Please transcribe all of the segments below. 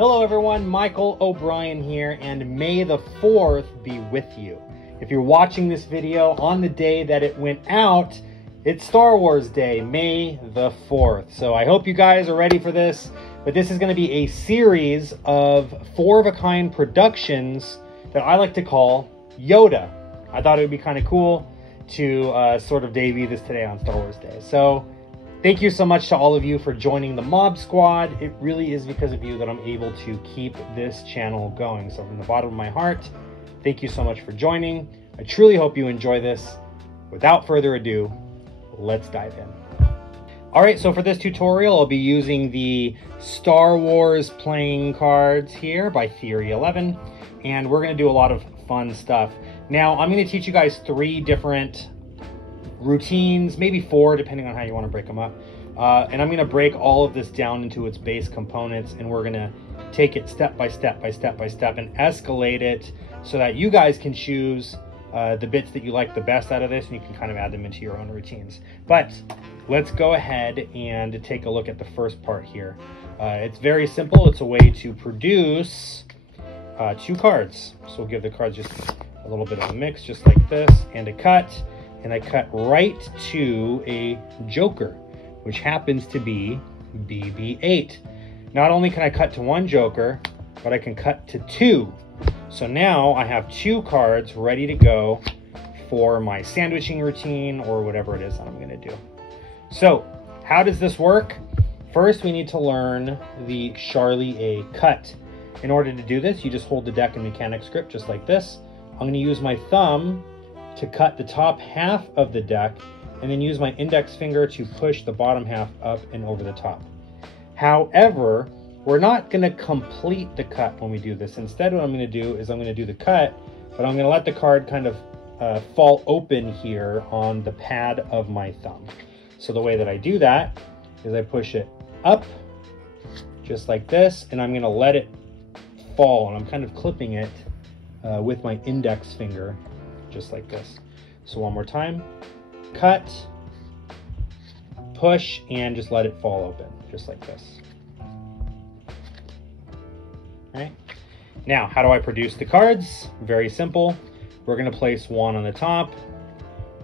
Hello everyone, Michael O'Brien here, and May the 4th be with you. If you're watching this video on the day that it went out, it's Star Wars Day, May the 4th. So I hope you guys are ready for this, but this is going to be a series of four-of-a-kind productions that I like to call Yoda. I thought it would be kind of cool to sort of debut this today on Star Wars Day. So thank you so much to all of you for joining the Mob Squad. It really is because of you that I'm able to keep this channel going. So from the bottom of my heart, thank you so much for joining. I truly hope you enjoy this. Without further ado, let's dive in. All right, so for this tutorial, I'll be using the Star Wars playing cards here by Theory 11, and we're gonna do a lot of fun stuff. Now, I'm gonna teach you guys 3 different routines, maybe 4 depending on how you want to break them up, and I'm going to break all of this down into its base components, and we're going to take it step by step by step by step and escalate it so that you guys can choose the bits that you like the best out of this, and you can kind of add them into your own routines. But let's go ahead and take a look at the first part here. It's very simple. It's a way to produce 2 cards. So we'll give the cards just a little bit of a mix, just like this, and a cut. And I cut right to a Joker, which happens to be BB-8. Not only can I cut to 1 Joker, but I can cut to 2. So now I have 2 cards ready to go for my sandwiching routine or whatever it is that I'm going to do. So how does this work? First, we need to learn the Charlie A cut. In order to do this, you just hold the deck and mechanics grip just like this. I'm going to use my thumb to cut the top half of the deck, and then use my index finger to push the bottom half up and over the top. However, we're not going to complete the cut when we do this. Instead, what I'm going to do is I'm going to do the cut, but I'm going to let the card kind of fall open here on the pad of my thumb. So the way that I do that is I push it up just like this, and I'm going to let it fall, and I'm kind of clipping it with my index finger just like this. So one more time, cut, push, and just let it fall open, just like this. All right. Now, how do I produce the cards? Very simple. We're gonna place 1 on the top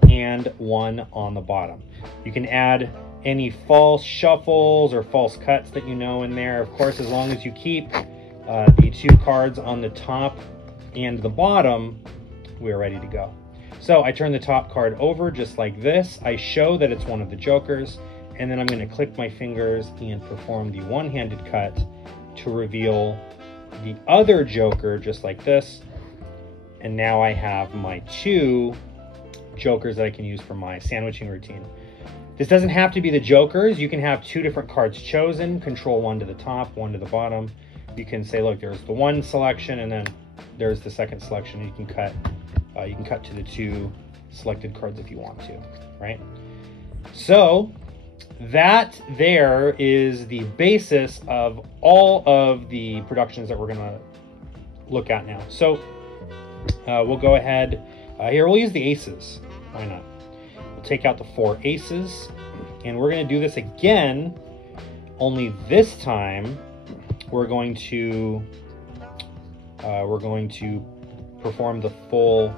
and 1 on the bottom. You can add any false shuffles or false cuts that you know in there. Of course, as long as you keep the 2 cards on the top and the bottom, we're ready to go. So I turn the top card over just like this. I show that it's one of the Jokers, and then I'm going to click my fingers and perform the one-handed cut to reveal the other Joker just like this. And now I have my 2 Jokers that I can use for my sandwiching routine. This doesn't have to be the Jokers. You can have 2 different cards chosen, control 1 to the top, 1 to the bottom. You can say, look, there's the 1 selection, and then there's the 2nd selection. You can cut to the 2 selected cards if you want to, right? So that there is the basis of all of the productions that we're gonna look at now. So we'll go ahead, here we'll use the aces, why not? We'll take out the 4 aces, and we're gonna do this again, only this time we're going to perform the full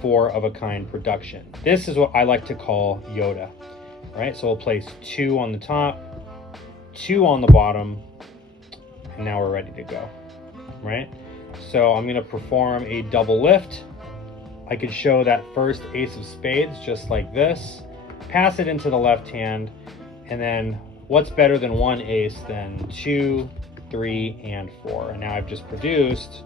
4-of-a-kind production. This is what I like to call Yoda, right? So we'll place 2 on the top, 2 on the bottom, and now we're ready to go, right? So I'm going to perform a double lift. I could show that first ace of spades just like this, pass it into the left hand, and then what's better than 1 ace than 2, 3, and 4? And now I've just produced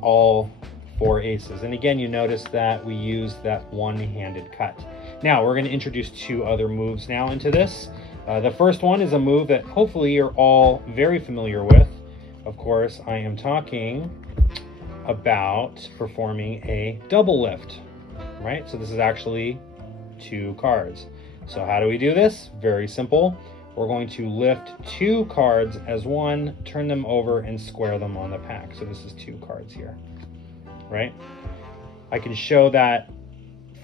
all 4 aces. And again, you notice that we used that one-handed cut. Now we're going to introduce 2 other moves now into this. The first one is a move that hopefully you're all very familiar with. Of course, I am talking about performing a double lift, right? So this is actually 2 cards. So how do we do this? Very simple. We're going to lift 2 cards as 1, turn them over, and square them on the pack. So this is 2 cards here, right? I can show that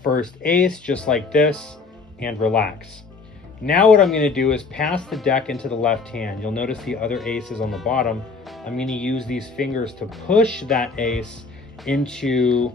first ace just like this and relax. Now what I'm going to do is pass the deck into the left hand. You'll notice the other ace is on the bottom. I'm going to use these fingers to push that ace into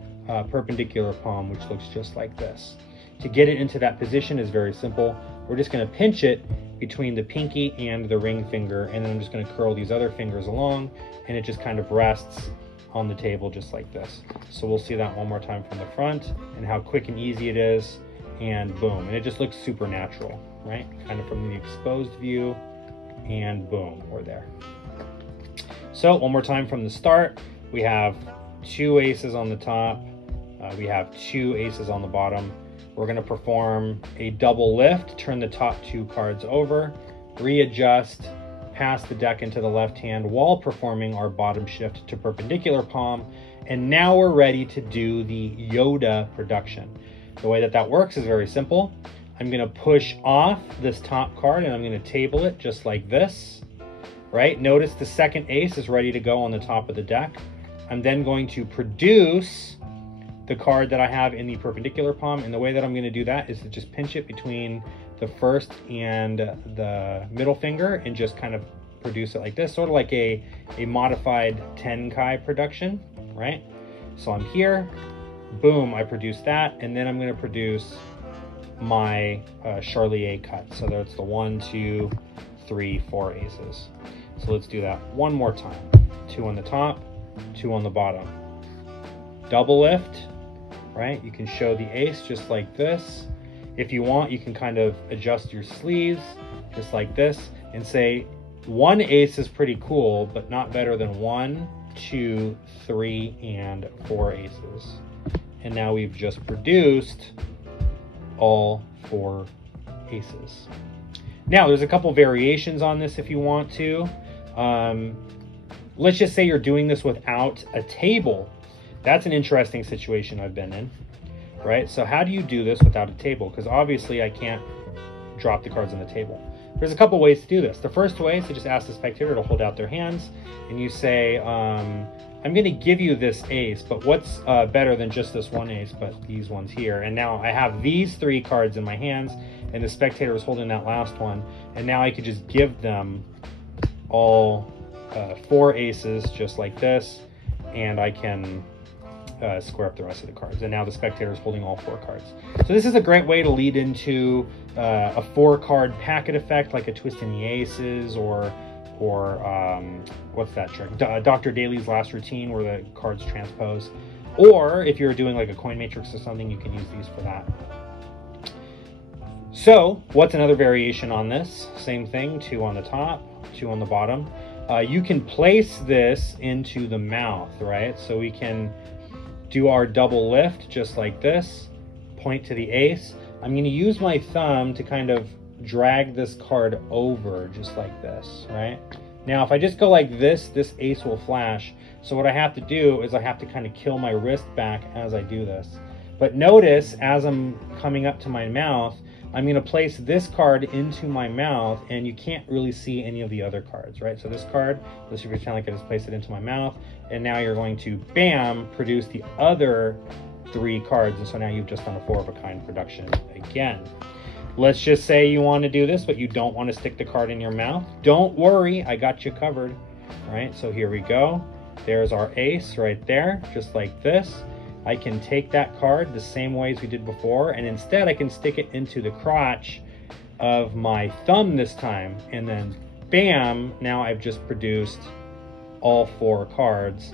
perpendicular palm, which looks just like this. To get it into that position is very simple. We're just going to pinch it between the pinky and the ring finger, and then I'm just going to curl these other fingers along, and it just kind of rests on the table just like this. So we'll see that one more time from the front and how quick and easy it is, and boom. And it just looks super natural, right? Kind of from the exposed view, and boom, we're there. So one more time from the start, we have 2 aces on the top, we have 2 aces on the bottom. We're going to perform a double lift, turn the top 2 cards over, readjust, pass the deck into the left hand while performing our bottom shift to perpendicular palm. And now we're ready to do the Yoda production. The way that that works is very simple. I'm going to push off this top card and I'm going to table it just like this, right? Notice the second ace is ready to go on the top of the deck. I'm then going to produce the card that I have in the perpendicular palm, and the way that I'm going to do that is to just pinch it between the first and the middle finger and just kind of produce it like this, sort of like a modified Tenkai production, right? So I'm here, boom, I produce that, and then I'm going to produce my Charlier cut. So that's the 1, 2, 3, 4 aces. So let's do that one more time. 2 on the top, 2 on the bottom. Double lift, right? You can show the ace just like this. If you want, you can kind of adjust your sleeves just like this and say 1 ace is pretty cool, but not better than 1, 2, 3, and 4 aces. And now we've just produced all 4 aces. Now there's a couple variations on this if you want to. Let's just say you're doing this without a table. That's an interesting situation I've been in, right? So how do you do this without a table? Because obviously I can't drop the cards on the table. There's a couple ways to do this. The first way is to just ask the spectator to hold out their hands, and you say, I'm going to give you this ace, but what's better than just this 1 ace, but these ones here? And now I have these 3 cards in my hands, and the spectator is holding that last one, and now I could just give them all 4 aces just like this, and I can square up the rest of the cards. And now the spectator is holding all 4 cards. So this is a great way to lead into a 4-card packet effect, like a twist in the aces, or what's that trick? Dr. Daly's Last Routine, where the cards transpose. Or if you're doing like a coin matrix or something, you can use these for that. So what's another variation on this? Same thing, 2 on the top, 2 on the bottom. You can place this into the mouth, right? So we can do our double lift just like this, point to the ace. I'm going to use my thumb to kind of drag this card over just like this, right? Now if I just go like this, this ace will flash. So what I have to do is I have to kind of kill my wrist back as I do this. But notice as I'm coming up to my mouth, I'm going to place this card into my mouth, and you can't really see any of the other cards, right? So this card, let's pretend like I just placed it into my mouth, and now you're going to, bam, produce the other 3 cards, and so now you've just done a 4 of a kind production again. Let's just say you want to do this, but you don't want to stick the card in your mouth. Don't worry, I got you covered, right? So here we go. There's our ace right there, just like this. I can take that card the same way as we did before, and instead I can stick it into the crotch of my thumb this time, and then bam, now I've just produced all 4 cards.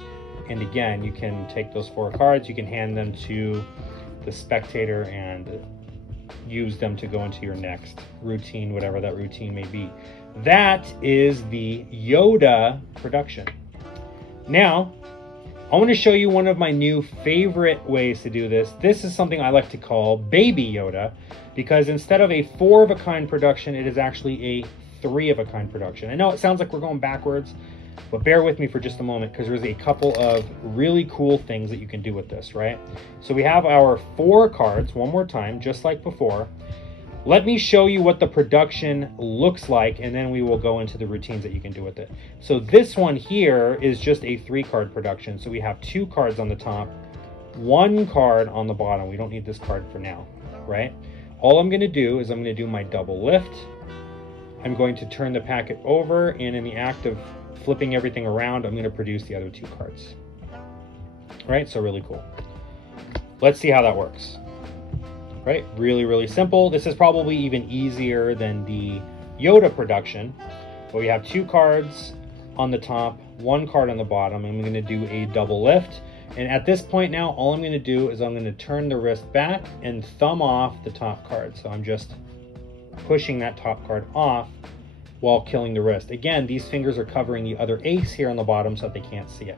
And again, you can take those 4 cards, you can hand them to the spectator and use them to go into your next routine, whatever that routine may be. That is the Yoda production. Now, I want to show you one of my new favorite ways to do this. This is something I like to call Baby Yoda, because instead of a 4 of a kind production, it is actually a 3 of a kind production. I know it sounds like we're going backwards, but bear with me for just a moment, because there's a couple of really cool things that you can do with this, right? So we have our 4 cards one more time, just like before. Let me show you what the production looks like, and then we will go into the routines that you can do with it. So this one here is just a 3-card production. So we have 2 cards on the top, 1 card on the bottom. We don't need this card for now, right? all I'm going to do is I'm going to do my double lift. I'm going to turn the packet over, and in the act of flipping everything around, I'm going to produce the other 2 cards. Right, so really cool. Let's see how that works. Right, really, really simple. This is probably even easier than the Yoda production. But we have 2 cards on the top, 1 card on the bottom. I'm going to do a double lift. And at this point now, all I'm going to do is I'm going to turn the wrist back and thumb off the top card. So I'm just pushing that top card off while killing the wrist. Again, these fingers are covering the other ace here on the bottom so that they can't see it.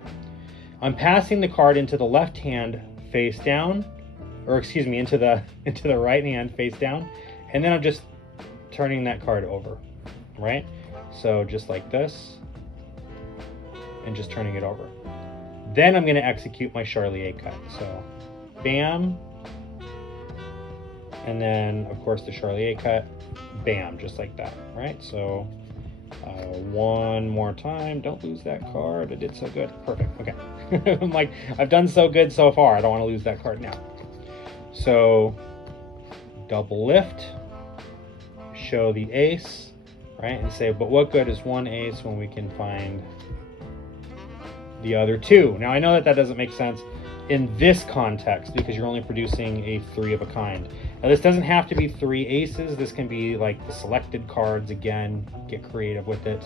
I'm passing the card into the left hand face down, or excuse me, into the right hand face down, and then I'm just turning that card over, right? So just like this, and just turning it over. Then I'm going to execute my Charlier cut. So bam, and then of course the Charlier cut, bam, just like that, right? So one more time. Don't lose that card. I did so good. Perfect. Okay. I'm like, I've done so good so far. I don't want to lose that card now. So double lift, show the ace, right? And say, but what good is 1 ace when we can find the other 2? Now I know that doesn't make sense in this context because you're only producing a 3 of a kind. Now this doesn't have to be 3 aces. This can be like the selected cards. Again, get creative with it.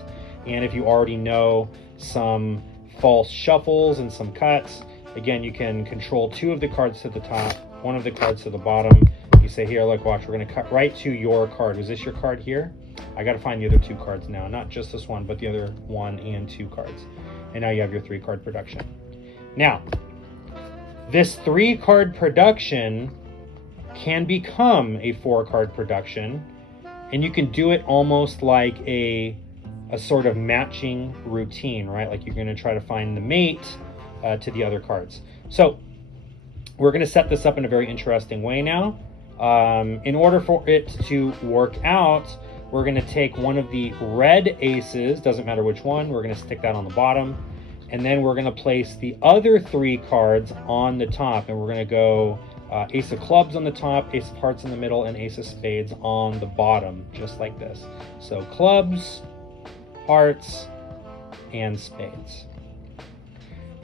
And if you already know some false shuffles and some cuts, again, you can control 2 of the cards to the top, 1 of the cards to the bottom. You say, here, look, watch, we're going to cut right to your card. Was this your card here? I got to find the other 2 cards now, not just this one, but the other 1 and 2 cards. And now you have your 3-card production. Now, this 3-card production can become a 4-card production, and you can do it almost like a sort of matching routine, right? Like you're going to try to find the mate to the other cards. So we're going to set this up in a very interesting way now. In order for it to work out, we're going to take one of the red aces, doesn't matter which one, we're going to stick that on the bottom, and then we're going to place the other 3 cards on the top, and we're going to go ace of clubs on the top, ace of hearts in the middle, and ace of spades on the bottom, just like this. So clubs, hearts, and spades.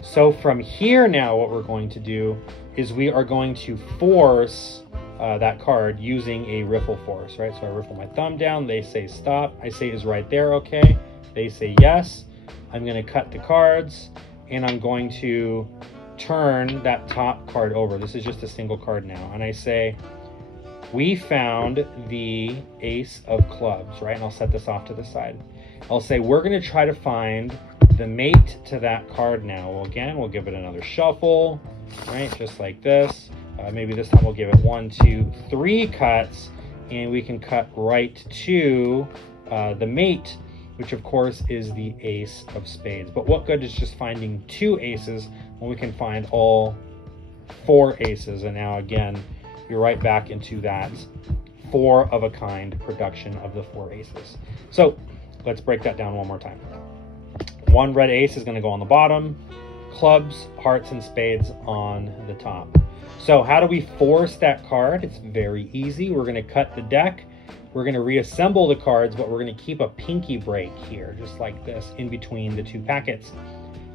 So from here now, what we're going to do is we are going to force that card using a riffle force, right? So I riffle my thumb down, they say stop, I say is right there okay, they say yes. I'm going to cut the cards, and I'm going to turn that top card over. This is just a single card now, and I say we found the ace of clubs, right? And I'll set this off to the side. I'll say we're going to try to find the mate to that card now. Well, again, we'll give it another shuffle, right? Just like this. Maybe this time we'll give it 1, 2, 3 cuts, and we can cut right to the mate, which of course is the ace of spades. But what good is just finding 2 aces when we can find all 4 aces? And now again, you're right back into that 4 of a kind production of the 4 aces. So let's break that down one more time. 1 red ace is going to go on the bottom, clubs, hearts, and spades on the top. So how do we force that card? It's very easy. We're going to cut the deck. We're going to reassemble the cards, but we're going to keep a pinky break here, just like this, in between the 2 packets.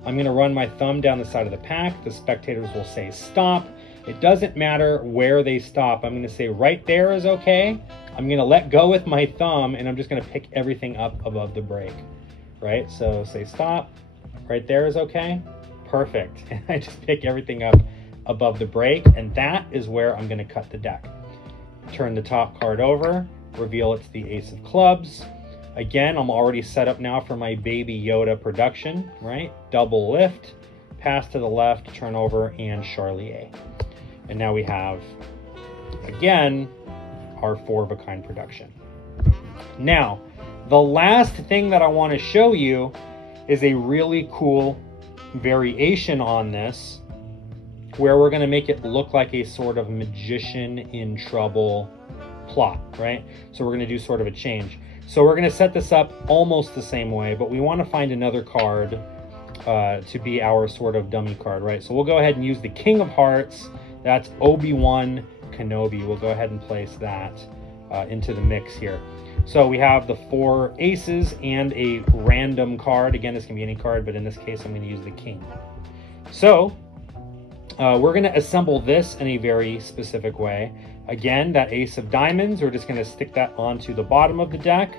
I'm going to run my thumb down the side of the pack. The spectators will say stop. It doesn't matter where they stop. I'm going to say right there is okay. I'm going to let go with my thumb, and I'm just going to pick everything up above the break, right? So say stop. Right there is okay. Perfect. And I just pick everything up above the break, and that is where I'm going to cut the deck. Turn the top card over, reveal it's the ace of clubs. Again, I'm already set up now for my Baby Yoda production, right? Double lift, pass to the left, turn over, and Charlier. And now we have, again, our 4 of a kind production. Now, the last thing that I want to show you is a really cool variation on this, where we're going to make it look like a sort of magician in trouble plot, right? So we're going to do sort of a change. So we're going to set this up almost the same way, but we want to find another card to be our sort of dummy card, right? So we'll go ahead and use the King of Hearts That's Obi-Wan Kenobi. We'll go ahead and place that into the mix here. So we have the 4 aces and a random card. Again, this can be any card, but in this case, I'm going to use the king. So we're going to assemble this in a very specific way. Again, that ace of diamonds, we're just going to stick that onto the bottom of the deck.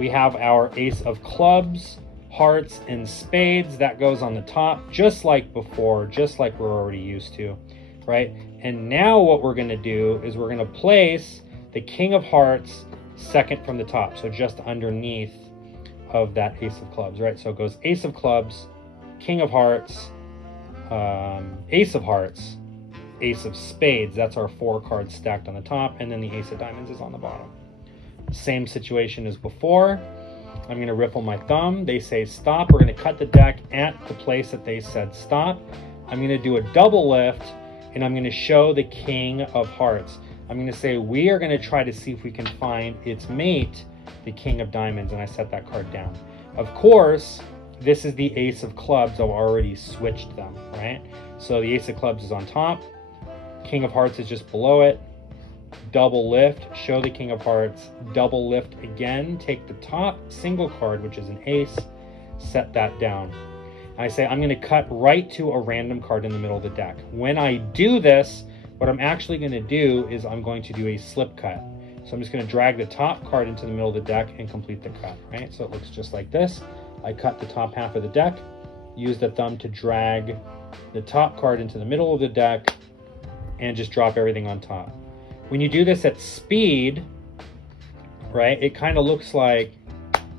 We have our ace of clubs, hearts, and spades. That goes on the top, just like before, just like we're already used to, right? And now what we're going to do is we're going to place the king of hearts second from the top, so just underneath of that ace of clubs, right? So it goes ace of clubs, king of hearts, ace of hearts, ace of spades. That's our 4 cards stacked on the top, and then the ace of diamonds is on the bottom. Same situation as before. I'm going to riffle my thumb. They say stop. We're going to cut the deck at the place that they said stop. I'm going to do a double lift, and I'm going to show the king of hearts. I'm going to say we are going to try to see if we can find its mate, the king of diamonds, and I set that card down. Of course, this is the ace of clubs. I've already switched them, right? So the ace of clubs is on top. King of hearts is just below it. Double lift, show the king of hearts, double lift again, take the top single card, which is an ace, set that down. I say I'm going to cut right to a random card in the middle of the deck. When I do this, what I'm actually going to do is I'm going to do a slip cut. So I'm just going to drag the top card into the middle of the deck and complete the cut, right? So it looks just like this. I cut the top half of the deck, use the thumb to drag the top card into the middle of the deck, and just drop everything on top. When you do this at speed, right, it kind of looks like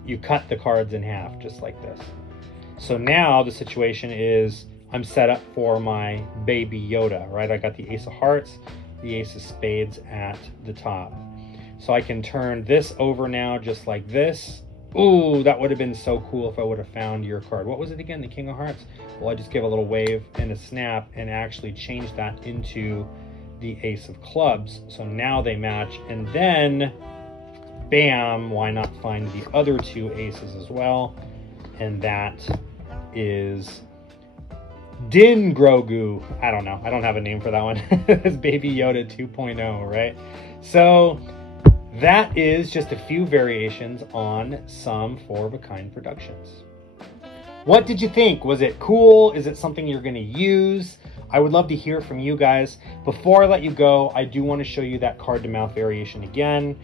you cut the cards in half, just like this. So now the situation is I'm set up for my baby Yoda, right? I got the ace of hearts, the ace of spades at the top. So I can turn this over now just like this. Ooh, that would have been so cool if I would have found your card. What was it again? The king of hearts? Well, I just gave a little wave and a snap and actually changed that into the ace of clubs. So now they match, and then bam, why not find the other 2 aces as well? And that is Din Grogu. I don't know. I don't have a name for that one. It's Baby Yoda 2.0, right? So that is just a few variations on some 4 of a kind productions. What did you think? Was it cool? Is it something you're going to use? I would love to hear from you guys. Before I let you go, I do want to show you that card to mouth variation again,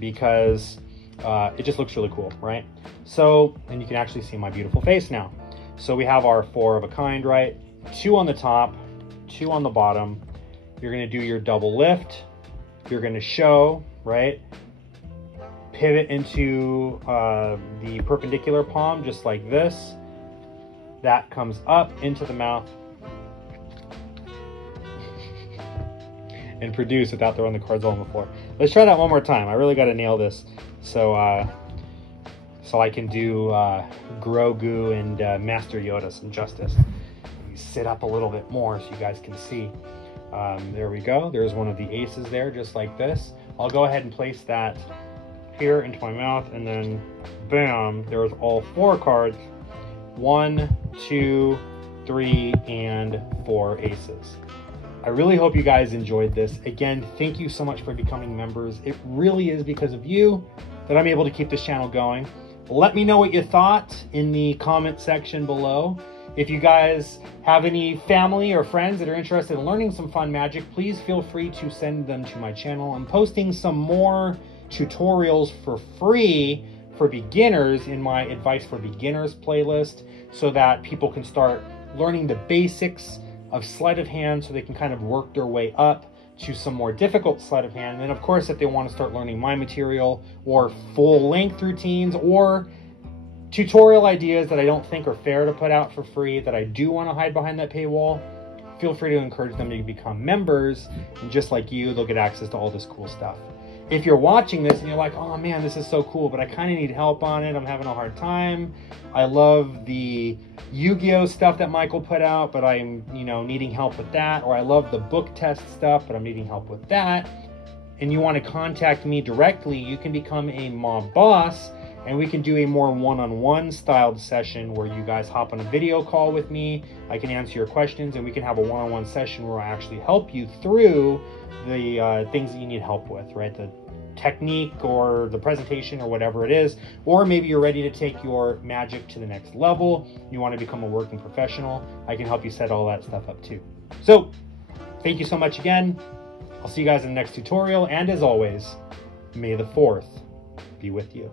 because it just looks really cool, right? So, and you can actually see my beautiful face now. So we have our 4 of a kind, right? 2 on the top, 2 on the bottom. You're going to do your double lift. You're going to show, right? Pivot into the perpendicular palm, just like this. That comes up into the mouth and produce without throwing the cards all on the floor. Let's try that one more time. I really got to nail this. So so I can do Grogu and Master Yoda some justice. Sit up a little bit more so you guys can see. There we go. There's one of the aces there, just like this. I'll go ahead and place that here into my mouth, and then bam, there's all 4 cards. 1, 2, 3, and 4 aces. I really hope you guys enjoyed this. Again, thank you so much for becoming members. It really is because of you that I'm able to keep this channel going. Let me know what you thought in the comment section below. If you guys have any family or friends that are interested in learning some fun magic, please feel free to send them to my channel. I'm posting some more tutorials for free for beginners in my Advice for Beginners playlist, so that people can start learning the basics of sleight of hand so they can kind of work their way up to some more difficult sleight of hand. And then of course, if they want to start learning my material or full length routines or tutorial ideas that I don't think are fair to put out for free, that I do want to hide behind that paywall, feel free to encourage them to become members. And just like you, they'll get access to all this cool stuff. If you're watching this and you're like, oh man, this is so cool, but I kind of need help on it, I'm having a hard time, I love the Yu-Gi-Oh stuff that Michael put out, but I'm, needing help with that, or I love the book test stuff, but I'm needing help with that, and you want to contact me directly, you can become a mob boss, and we can do a more one-on-one styled session where you guys hop on a video call with me. I can answer your questions, and we can have a one-on-one session where I actually help you through the things that you need help with, right? The technique or the presentation or whatever it is. Or maybe you're ready to take your magic to the next level. You want to become a working professional. I can help you set all that stuff up too. So thank you so much again. I'll see you guys in the next tutorial. And as always, may the 4th be with you.